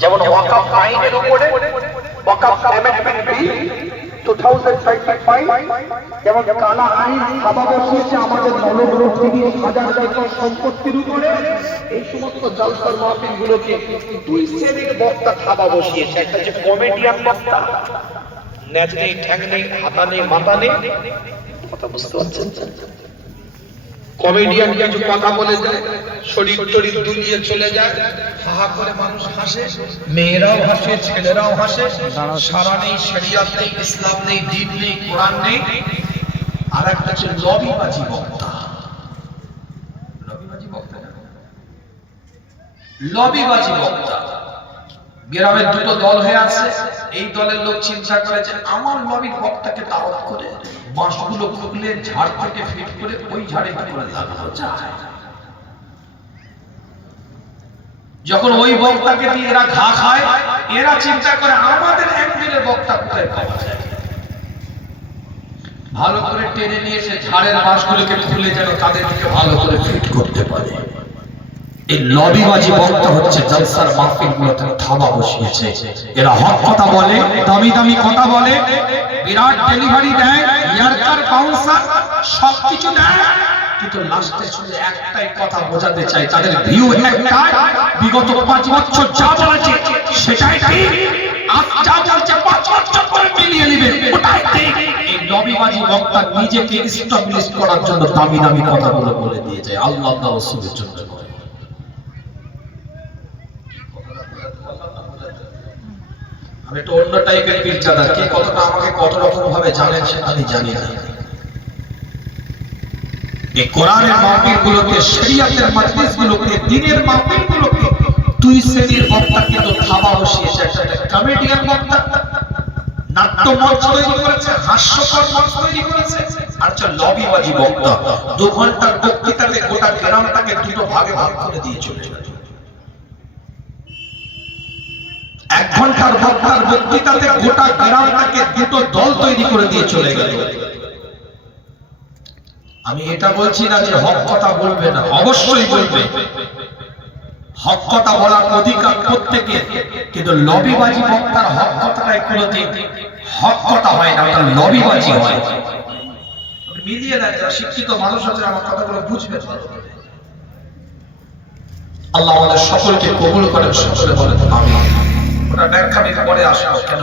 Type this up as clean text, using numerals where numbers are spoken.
যেমন ওয়াকফ আইনের উপরে ওয়াকফ অ্যামেন্ডমেন্ট বিল 2025 যেমন কালা আইন থাবা বসিয়েছে আমাদের নলগ্রহী হাজার একর সম্পত্তির উপরে। এই সমস্ত জলসার মাহফিল গুলোকে দুই শ্রেণীর বক্তা থাবা বসিয়েছে। একটা যে কমেডিয়ান বক্তা, ন্যাজ নেই, ঠ্যাং নেই, হাতা নেই, মাথা নেই, কথা বুঝতে পারছেন? কমেডিয়ান কিছু কথা বলে যায়, শরীর টরীর দুলিয়ে চলে যায়, হাহা করে মানুষ হাসে, মেয়েরাও হাসে, ছেলেরাও হাসে। সারা নেই, শরিয়ত নেই, ইসলাম নেই, দ্বীন নেই, কোরআন নেই। আর একটা হচ্ছে লবিবাজি বক্তা। লবিবাজি বক্তা। গ্রামের দুটো দল হয়ে আছে, এই দলের লোক চিন্তা করে যে আমার লবির বক্তাকে দাওয়াত করে বাঁশগুলো খুলে ঝাড় থেকে ফিট করে ওই ঝাড়ে করে লাগানো যায়। যখন ওই বক্তাকে দিয়ে এরা ঘা খায়, এরা চিন্তা করে আমাদের একদিনের বক্তা কোথায় পাওয়া যায়, ভালো করে টেনে নিয়ে এসে ঝাড়ের বাঁশগুলোকে খুলে যেন তাদেরকে ভালো করে ফিট করতে পারে। এই লবিবাজি বক্তা হচ্ছে জলসার মাহফিলগুলোতে থাবা বসিয়েছে। এরা হক কথা বলে, দামি দামি কথা বলে, বিরাট ডেলিভারি দেয়, ইয়ারকার বাউন্সার সবকিছু দেয়, কিন্তু লাস্টে শুধু একটাই কথা বোঝাতে চাই, তাদের ভিউ একটাই, বিগত 5 বছর যা বলেছে সেটাই ঠিক, আজ যা বলছে 5 বছর পরে মিলিয়ে নেবে ওটাই ঠিক। এই লবিবাজি বক্তা নিজেকে এস্টাবলিশ করার জন্য দামি দামি কথাগুলো বলে দিয়ে যায়, আল্লাহ তাআলা রাসূলের জন্য। আমি একটু অন্য টাইপের পীরজাদা, কে কতটা আমাকে কত রকম ভাবে জানেন সেটা আমি জানি না। এই কোরআনের মাহফিলগুলোকে, শরীয়তের মাজলিসগুলোকে, দ্বীনের মাহফিলগুলোকে দুই শ্রেণীর বক্তা কিন্তু থাবা বসিয়েছে। একটা কমেডিয়ান বক্তা, নাট্য মঞ্চ তৈরি করেছে, হাস্যকর মঞ্চ তৈরি করেছে, আর হচ্ছে লবিবাজি বক্তা 2 ঘন্টার বক্তৃতাতে গোটা গ্রামটাকে দুটো ভাগে ভাগ করে দিয়ে চলে গেল। 1 ঘন্টার বক্তার বক্তৃতাতে গোটা গ্রামটাকে দুটো দল তৈরি করে দিয়ে চলে গেল। আমি এটা বলছি না যে হক কথা বলবে না, অবশ্যই বলবে, হক কথা বলার অধিকার প্রত্যেকের, কিন্তু লবিবাজি বক্তার হক কথাটাই কোনোদিন হক কথা হয় না, ওটা লবিবাজি হয়। মিলিয়ে দেয়, যারা শিক্ষিত মানুষ আছে আমার কথাগুলো বুঝবে। আল্লাহ আমাদের সকলকে কবুল করেন, সকলে বলেন আমিন। ওটা ব্যাখ্যা পরে আসবো কেন